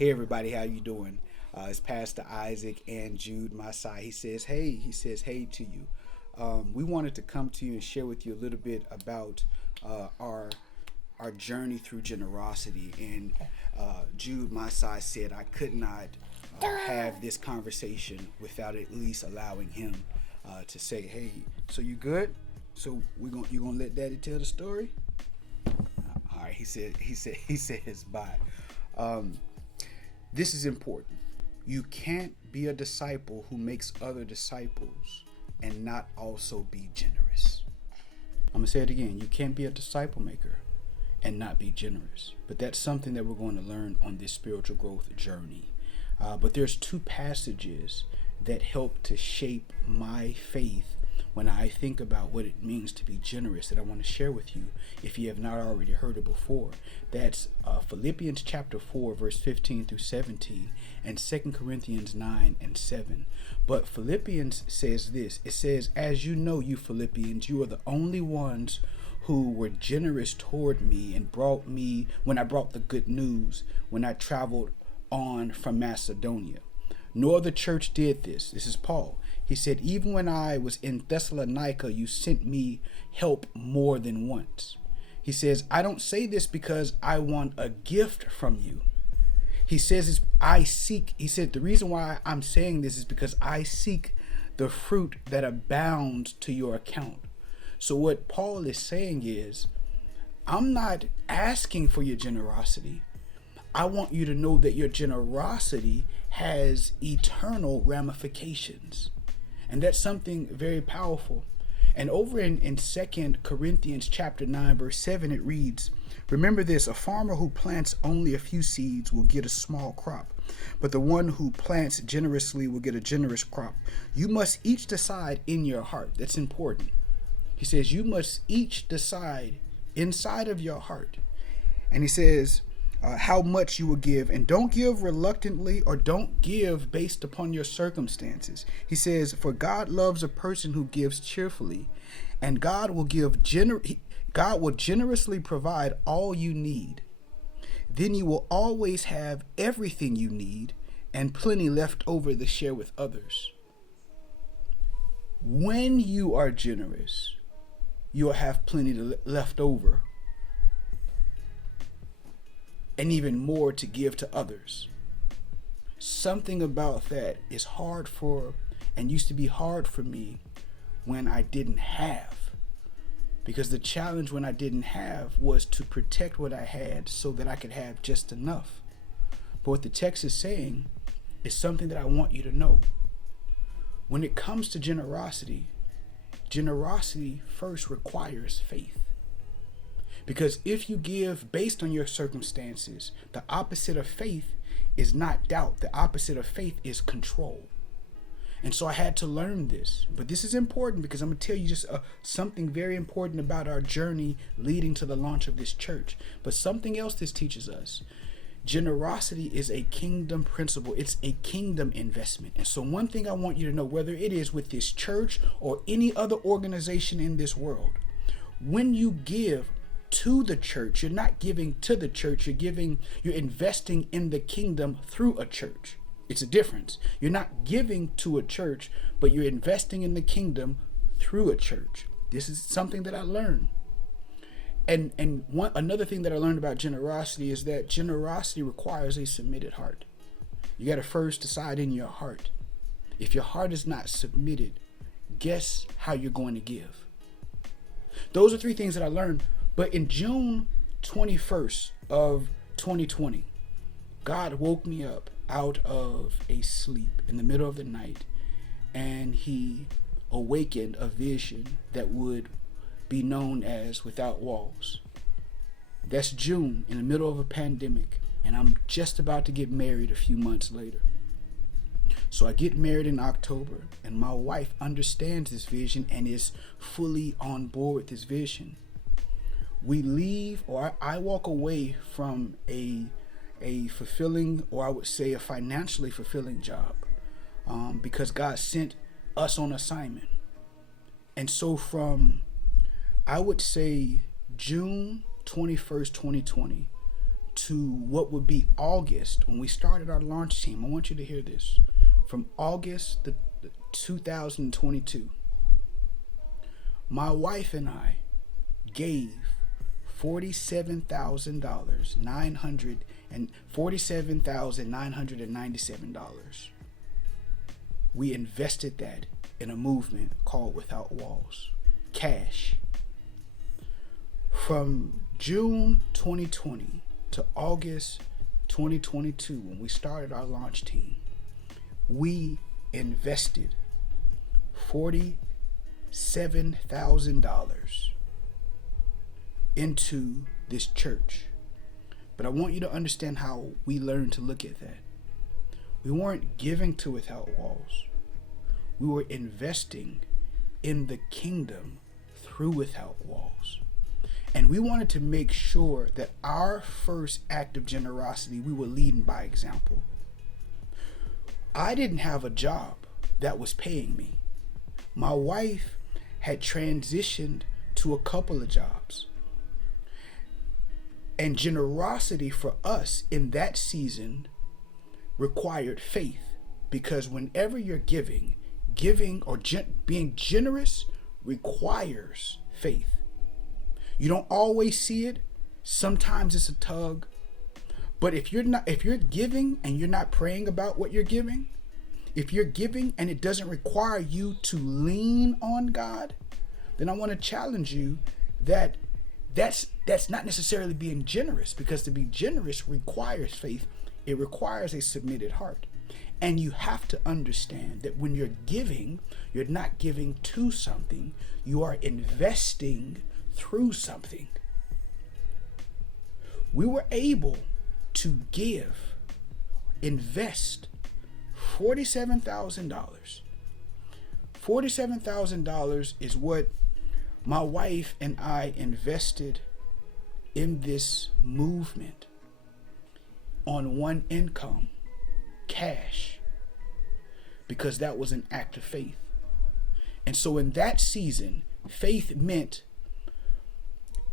Hey everybody, how you doing? It's Pastor Isaac and Jude, my side. He says hey to you. We wanted to come to you and share with you a little bit about our journey through generosity. And Jude, my side, said I could not have this conversation without at least allowing him to say, "Hey, so you good? So you gonna let Daddy tell the story?" All right, he says bye. Um, this is important. You can't be a disciple who makes other disciples and not also be generous. I'm gonna say it again. You can't be a disciple maker and not be generous. But that's something that we're going to learn on this spiritual growth journey. But there's two passages that help to shape my faith when I think about what it means to be generous that I want to share with you if you have not already heard it before. That's Philippians chapter 4 verse 15 through 17 and 2 Corinthians 9 and 7. But Philippians says this. It says, "As you know, you Philippians, you are the only ones who were generous toward me and brought me when I brought the good news when I traveled on from Macedonia. Nor the church did this." This is Paul. He said, "Even when I was in Thessalonica, you sent me help more than once." He says, "I don't say this because I want a gift from you." He says, he said, "The reason why I'm saying this is because I seek the fruit that abounds to your account." So what Paul is saying is, I'm not asking for your generosity. I want you to know that your generosity has eternal ramifications. And that's something very powerful. And over in 2 Corinthians chapter 9, verse 7, it reads, "Remember this, a farmer who plants only a few seeds will get a small crop, but the one who plants generously will get a generous crop. You must each decide in your heart." That's important. He says, you must each decide inside of your heart. And he says, how much you will give, and don't give reluctantly or don't give based upon your circumstances. He says, "For God loves a person who gives cheerfully, and God will generously provide all you need. Then you will always have everything you need and plenty left over to share with others." When you are generous, you'll have plenty left over and even more to give to others. Something about that is hard for, and used to be hard for me when I didn't have. Because the challenge when I didn't have was to protect what I had so that I could have just enough. But what the text is saying is something that I want you to know. When it comes to generosity, generosity first requires faith. Because if you give based on your circumstances, the opposite of faith is not doubt. The opposite of faith is control. And so I had to learn this. But this is important because I'm going to tell you just something very important about our journey leading to the launch of this church. But something else this teaches us. Generosity is a kingdom principle. It's a kingdom investment. And so one thing I want you to know, whether it is with this church or any other organization in this world, when you give to the church, you're not giving to the church, you're investing in the kingdom through a church. It's a difference. You're not giving to a church, but you're investing in the kingdom through a church. This is something that I learned. And another thing that I learned about generosity is that generosity requires a submitted heart. You got to first decide in your heart. If your heart is not submitted, guess how you're going to give. Those are three things that I learned. But in June 21st of 2020, God woke me up out of a sleep in the middle of the night, and he awakened a vision that would be known as Without Walls. That's June, in the middle of a pandemic, and I'm just about to get married a few months later. So I get married in October, and my wife understands this vision and is fully on board with this vision. We leave, or I walk away from a fulfilling, or I would say a financially fulfilling job, because God sent us on assignment. And so from, I would say, June 21st, 2020 to what would be August when we started our launch team. I want you to hear this. From August 2022, my wife and I gave $47,997. We invested that in a movement called Without Walls. Cash. From June 2020 to August 2022, when we started our launch team, we invested $47,000 into this church. But I want you to understand how we learned to look at that. We weren't giving to Without Walls. We were investing in the kingdom through Without Walls. And we wanted to make sure that our first act of generosity, we were leading by example. I didn't have a job that was paying me. My wife had transitioned to a couple of jobs. And generosity for us in that season required faith, because whenever you're giving or being generous requires faith. You don't always see it. Sometimes it's a tug. But if you're giving and you're not praying about what you're giving, if you're giving and it doesn't require you to lean on God, then I want to challenge you that that's not necessarily being generous, because to be generous requires faith. It requires a submitted heart. And you have to understand that when you're giving, you're not giving to something, you are investing through something. We were able to invest $47,000. $47,000 is what my wife and I invested in this movement on one income, cash, because that was an act of faith. And so in that season, faith meant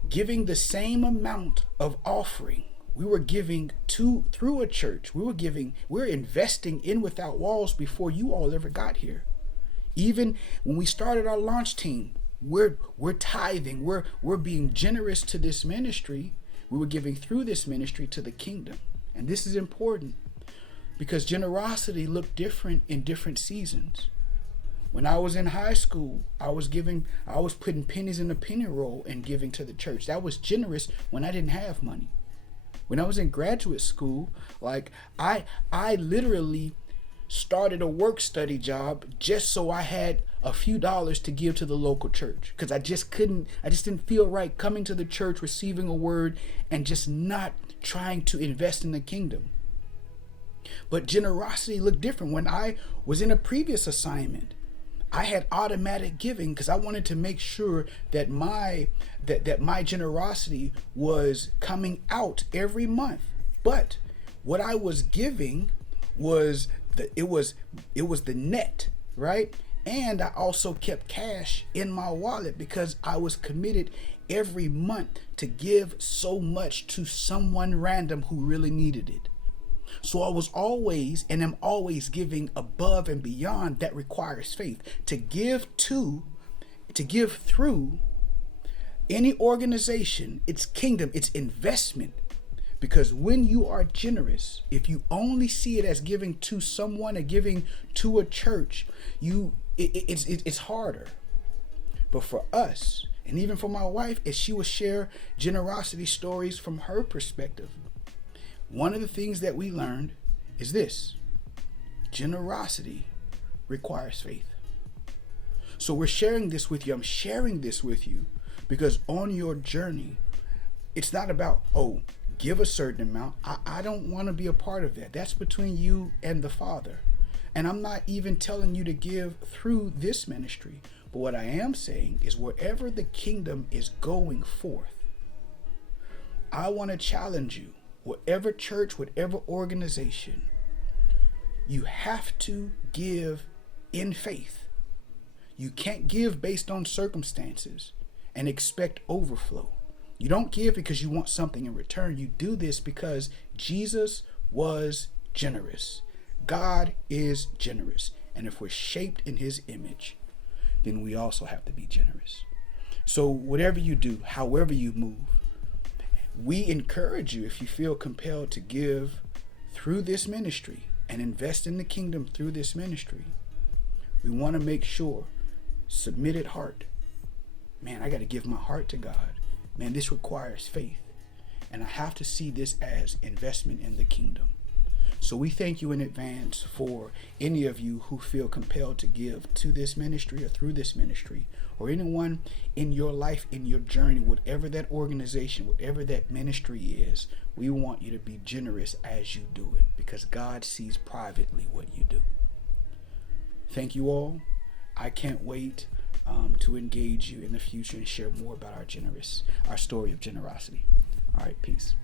giving the same amount of offering. We were giving through a church. We're investing in Without Walls before you all ever got here. Even when we started our launch team, we're tithing, we're being generous to this ministry. We were giving through this ministry to the kingdom. And this is important because generosity looked different in different seasons. When I was in high school, I was putting pennies in a penny roll and giving to the church. That was generous when I didn't have money. When I was in graduate school, I literally started a work study job just so I had a few dollars to give to the local church, because I just didn't feel right coming to the church, receiving a word, and just not trying to invest in the kingdom. But generosity looked different. When I was in a previous assignment, I had automatic giving because I wanted to make sure that my generosity was coming out every month. But what I was giving was the net, right? And I also kept cash in my wallet because I was committed every month to give so much to someone random who really needed it. So I was always and am always giving above and beyond. That requires faith. To give through any organization, it's kingdom, it's investment. Because when you are generous, if you only see it as giving to someone or giving to a church, it's harder. But for us, and even for my wife, as she will share generosity stories from her perspective, one of the things that we learned is this: generosity requires faith. So we're sharing this with you. I'm sharing this with you because on your journey, it's not about, give a certain amount. I don't want to be a part of that. That's between you and the Father. And I'm not even telling you to give through this ministry. But what I am saying is wherever the kingdom is going forth, I want to challenge you. Whatever church, whatever organization, you have to give in faith. You can't give based on circumstances and expect overflow. You don't give because you want something in return. You do this because Jesus was generous. God is generous. And if we're shaped in his image, then we also have to be generous. So whatever you do, however you move, we encourage you, if you feel compelled to give through this ministry and invest in the kingdom through this ministry, we want to make sure, submitted heart. Man, I got to give my heart to God. Man, this requires faith. And I have to see this as investment in the kingdom. So we thank you in advance for any of you who feel compelled to give to this ministry or through this ministry, or anyone in your life, in your journey, whatever that organization, whatever that ministry is. We want you to be generous as you do it, because God sees privately what you do. Thank you all. I can't wait to engage you in the future and share more about our story of generosity. All right, peace.